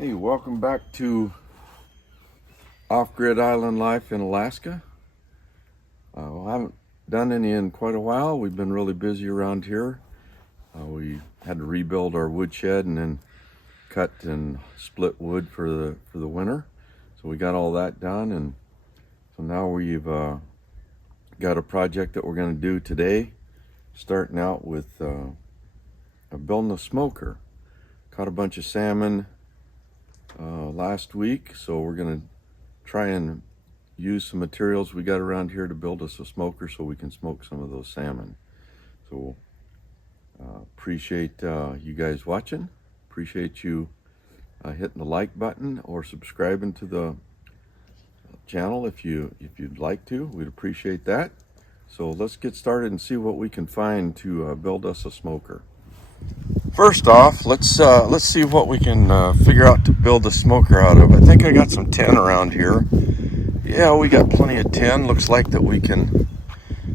Hey, welcome back to Off-Grid Island Life in Alaska. I haven't done any in quite a while. We've been really busy around here. We had to rebuild our woodshed and then cut and split wood for the winter. So we got all that done, and so now we've got a project that we're going to do today, starting out with building a smoker. Caught a bunch of salmon last week, so we're going to try and use some materials we got around here to build us a smoker so we can smoke some of those salmon. So appreciate you guys watching. Appreciate you hitting the like button or subscribing to the channel if you'd like to. We'd appreciate that. So let's get started and see what we can find to build us a smoker. First off, let's see what we can figure out to build a smoker out of. I think I got some tin around here. Yeah, we got plenty of tin. Looks like that we can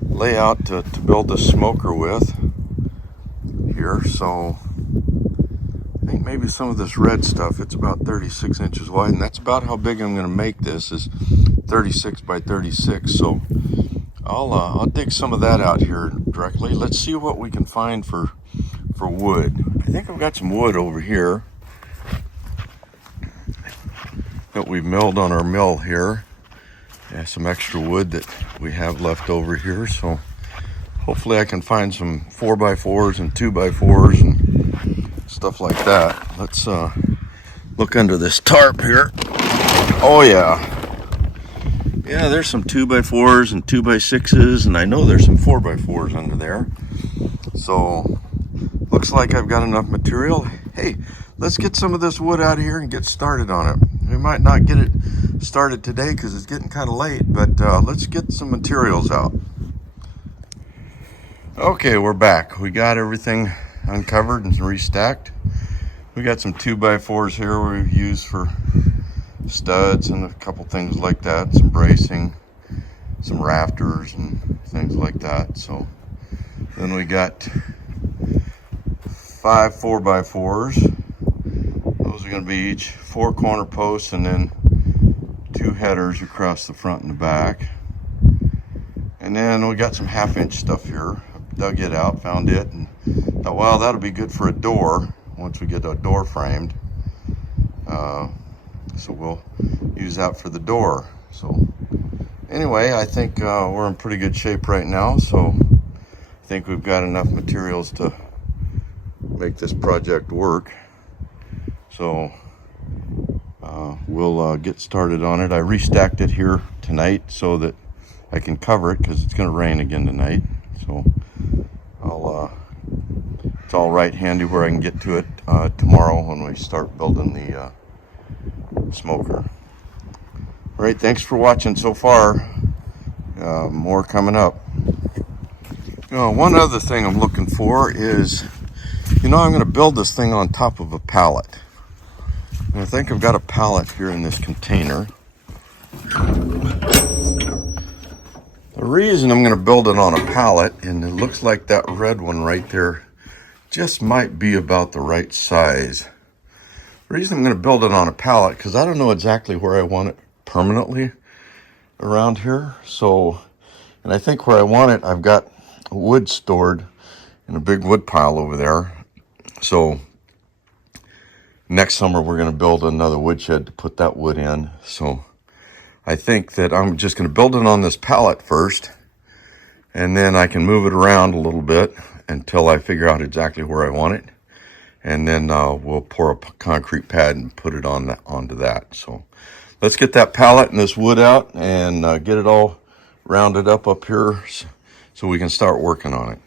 lay out to build a smoker with here. So I think maybe some of this red stuff, it's about 36 inches wide, and that's about how big I'm going to make this, is 36 by 36. So I'll dig some of that out here directly. Let's see what we can find for wood. I think I've got some wood over here that we milled on our mill here. Yeah, some extra wood that we have left over here. So hopefully I can find some 4x4s and 2x4s and stuff like that. Let's look under this tarp here. Oh yeah. Yeah, there's some 2x4s and 2x6s, and I know there's some 4x4s under there. So looks like I've got enough material. Hey, let's get some of this wood out of here and get started on it. We might not get it started today because it's getting kind of late, but let's get some materials out. Okay, we're back. We got everything uncovered and restacked. We got some 2x4s here we've used for studs and a couple things like that, some bracing, some rafters and things like that. So then we got 5 4x4s. Those are going to be each 4 corner posts and then 2 headers across the front and the back. And then we got some 1/2-inch stuff here. Dug it out, found it, and thought, well, that'll be good for a door once we get a door framed. So we'll use that for the door. So anyway, I think we're in pretty good shape right now. So I think we've got enough materials to make this project work. So we'll get started on it. I restacked it here tonight so that I can cover it because it's going to rain again tonight. So it's all right handy where I can get to it tomorrow when we start building the smoker. All right, thanks for watching so far. More coming up. One other thing I'm looking for is, I'm going to build this thing on top of a pallet. And I think I've got a pallet here in this container. The reason I'm going to build it on a pallet, and it looks like that red one right there just might be about the right size. The reason I'm going to build it on a pallet, because I don't know exactly where I want it permanently around here. So, and I think where I want it, I've got wood stored in a big wood pile over there. So next summer we're going to build another woodshed to put that wood in. So I think that I'm just going to build it on this pallet first, and then I can move it around a little bit until I figure out exactly where I want it. And then we'll pour a concrete pad and put it onto that. So let's get that pallet and this wood out and get it all rounded up here so we can start working on it.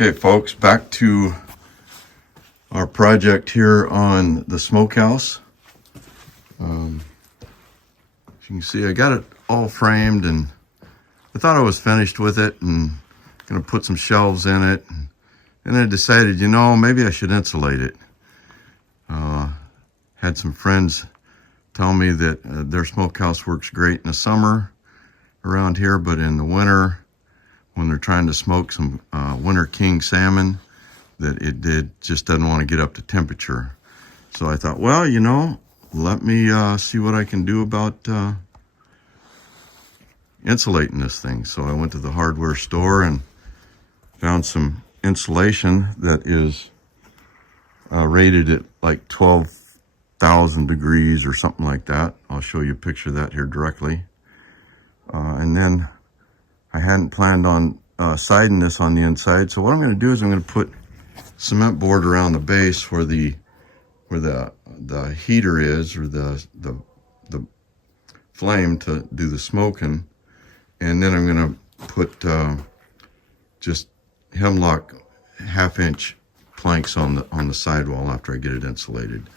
Okay, folks, back to our project here on the Smokehouse. As you can see, I got it all framed, and I thought I was finished with it and gonna put some shelves in it. And I decided, you know, maybe I should insulate it. Had some friends tell me that their smokehouse works great in the summer around here, but in the winter, when they're trying to smoke some winter king salmon, that it just doesn't want to get up to temperature. So I thought, well, you know, let me see what I can do about insulating this thing. So I went to the hardware store and found some insulation that is rated at like 12,000 degrees or something like that. I'll show you a picture of that here directly. And then I hadn't planned on siding this on the inside. So what I'm going to do is I'm going to put cement board around the base where the heater is, or the flame to do the smoking. And then I'm going to put just hemlock 1/2-inch planks on the sidewall after I get it insulated.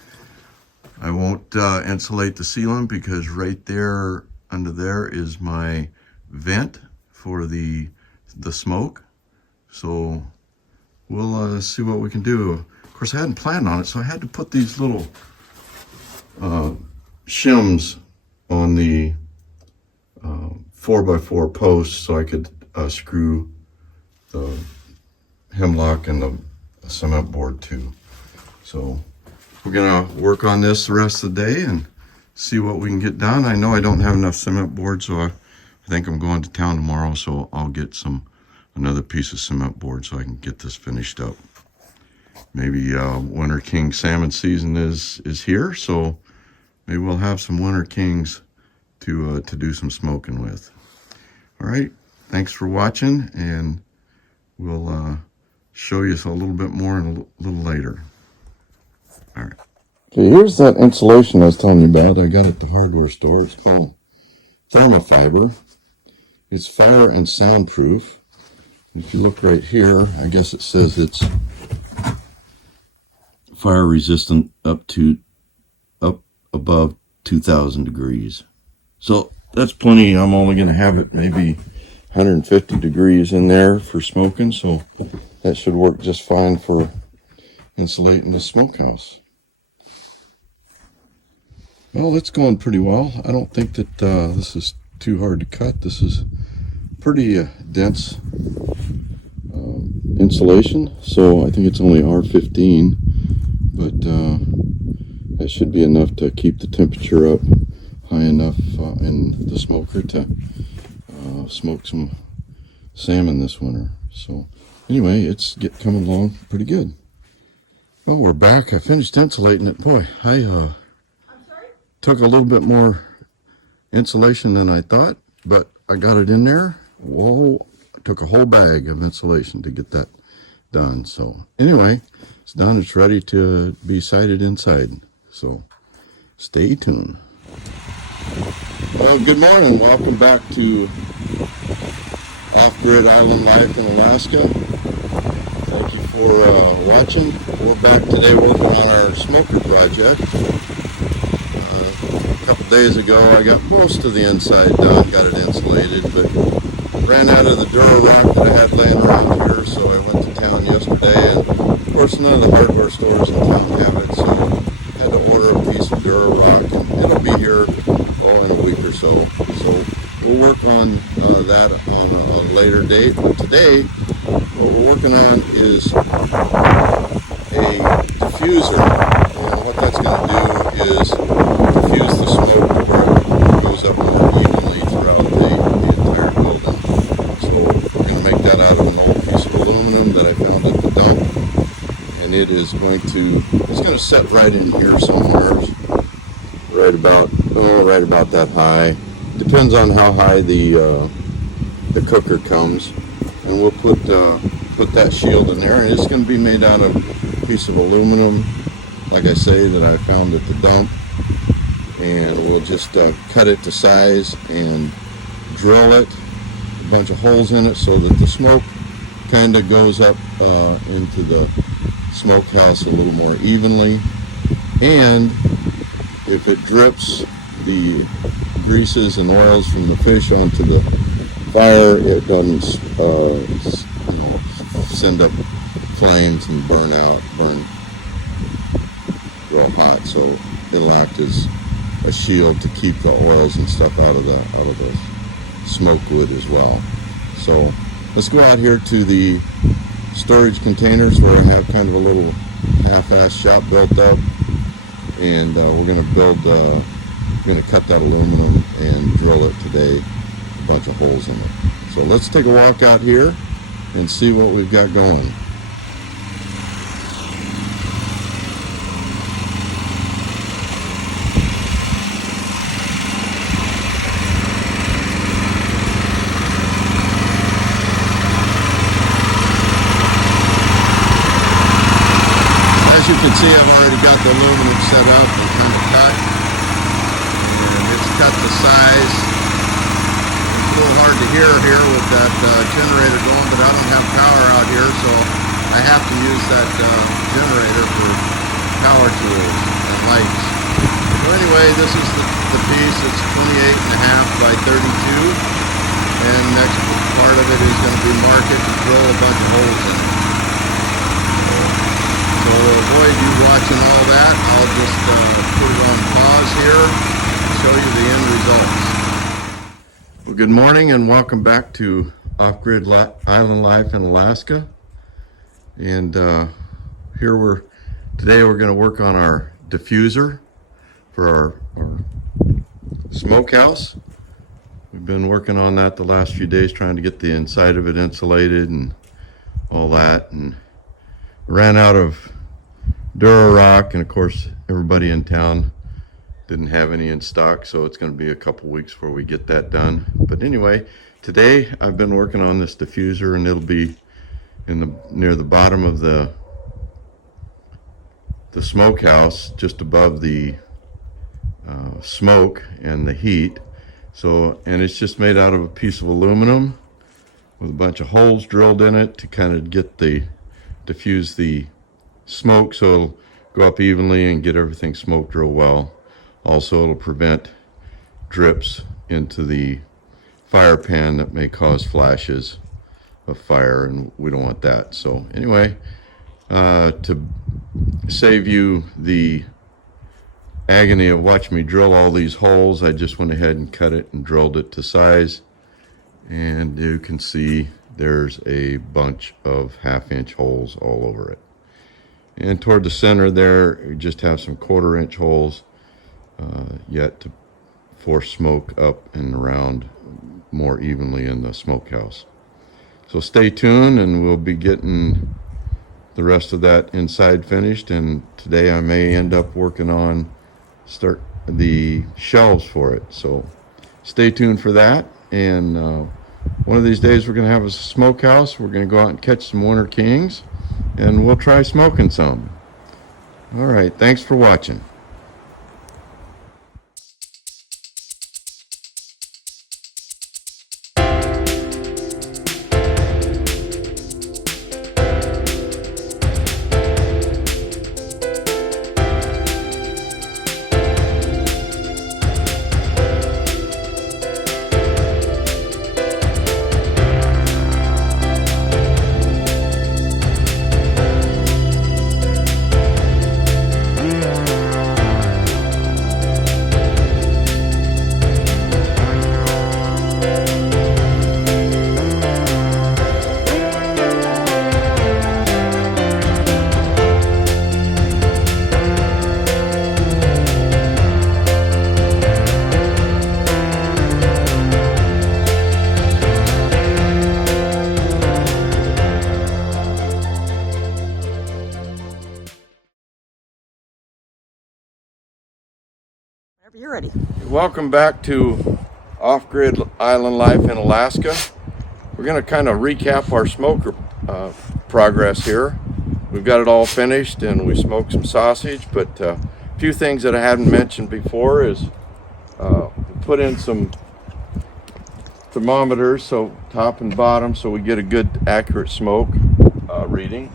I won't insulate the ceiling because right there under there is my vent for the smoke. So we'll see what we can do. Of course, I hadn't planned on it, so I had to put these little shims on the 4x4 posts so I could screw the hemlock and the cement board too. So we're gonna work on this the rest of the day and see what we can get done. I know I don't have enough cement board, so I think I'm going to town tomorrow, so I'll get another piece of cement board so I can get this finished up. Maybe winter king salmon season is here, so maybe we'll have some winter kings to do some smoking with. All right, thanks for watching, and we'll show you a little bit more in a little later. All right. Okay, here's that insulation I was telling you about. I got it at the hardware store. It's called Thermofiber. It's fire and soundproof. If you look right here, I guess it says it's fire resistant up above 2,000 degrees. So that's plenty. I'm only going to have it maybe 150 degrees in there for smoking, so that should work just fine for insulating the smokehouse. Well, it's going pretty well. I don't think that this is too hard to cut. This is pretty dense insulation, so I think it's only R15, but that should be enough to keep the temperature up high enough in the smoker to smoke some salmon this winter. So anyway, it's coming along pretty good. Well, we're back. I finished insulating it. Boy, I took a little bit more insulation than I thought, but I got it in there. Whoa, I took a whole bag of insulation to get that done. So anyway, it's done. It's ready to be sited inside. So stay tuned. Well, good morning. Welcome back to Off-Grid Island Life in Alaska. Thank you for watching. We're back today working on our smoker project. A couple days ago I got most of the inside done, got it insulated, but ran out of the Dura-Rock that I had laying around here, so I went to town yesterday, and of course none of the hardware stores in town have it, so I had to order a piece of Dura-Rock, and it'll be here in a week or so. So we'll work on that on a later date, but today what we're working on is a diffuser, and what that's going to do is diffuse the smoke to where it goes up more evenly throughout the entire building. So we're going to make that out of an old piece of aluminum that I found at the dump, and it's going to set right in here somewhere, right about that high. Depends on how high the cooker comes, and we'll put that shield in there, and it's going to be made out of a piece of aluminum, like I say, that I found at the dump, and we'll just cut it to size and drill it, a bunch of holes in it so that the smoke kind of goes up into the smokehouse a little more evenly, and if it drips the greases and oils from the fish onto the fire, it doesn't send up flames and burn real hot. So it'll act as a shield to keep the oils and stuff out of the smoke wood as well. So let's go out here to the storage containers where I have kind of a little half-assed shop built up, and we're going to cut that aluminum and drill it today, a bunch of holes in it. So let's take a walk out here and see what we've got going. As you can see, I've already got the aluminum set up and kind of cut, and it's cut the size. It's a little hard to hear here with that generator going, but I don't have power out here, so I have to use that generator for power tools and lights. So anyway, this is the piece. It's 28.5 by 32, and next part of it is going to be mark it and drill a bunch of holes in it. So to avoid you watching all that, I'll just put it on pause here and show you the end results. Well, good morning and welcome back to Off-Grid Island Life in Alaska. And today we're going to work on our diffuser for our smokehouse. We've been working on that the last few days, trying to get the inside of it insulated and all that, and ran out of Dura rock, and of course everybody in town didn't have any in stock, so it's going to be a couple weeks before we get that done. But anyway, today I've been working on this diffuser, and it'll be near the bottom of the smokehouse, just above the smoke and the heat. So, and it's just made out of a piece of aluminum with a bunch of holes drilled in it to kind of diffuse the smoke, so it'll go up evenly and get everything smoked real well. Also, it'll prevent drips into the fire pan that may cause flashes of fire, and we don't want that. So anyway, to save you the agony of watching me drill all these holes, I just went ahead and cut it and drilled it to size, and you can see there's a bunch of half-inch holes all over it. And toward the center there, you just have some 1/4-inch holes yet to force smoke up and around more evenly in the smokehouse. So stay tuned, and we'll be getting the rest of that inside finished. And today I may end up working on start the shelves for it. So stay tuned for that. And one of these days we're going to have a smokehouse. We're going to go out and catch some winter kings, and we'll try smoking some. All right, thanks for watching. Whenever you're ready. Welcome back to Off-Grid Island Life in Alaska. We're going to kind of recap our smoker progress here. We've got it all finished, and we smoked some sausage, but a few things that I hadn't mentioned before is we put in some thermometers, so top and bottom, so we get a good accurate smoke reading.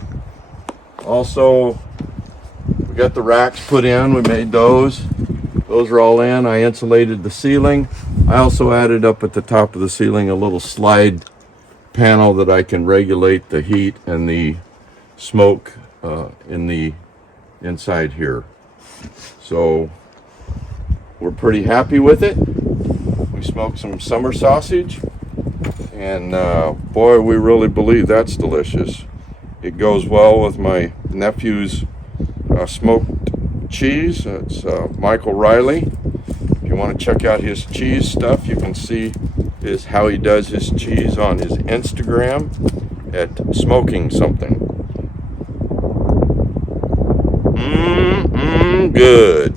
Also, we got the racks put in. We made those. Those are all in. I insulated the ceiling. I also added up at the top of the ceiling a little slide panel that I can regulate the heat and the smoke in the inside here. So we're pretty happy with it. We smoked some summer sausage, and boy, we really believe that's delicious. It goes well with my nephew's smoked cheese. It's Michael Riley. If you want to check out his cheese stuff, you can see how he does his cheese on his Instagram at smoking something. Good.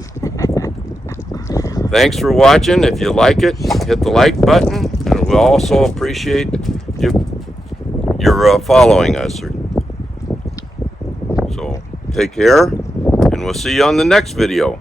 Thanks for watching. If you like it, hit the like button, and we'll also appreciate your following us. So take care, and we'll see you on the next video.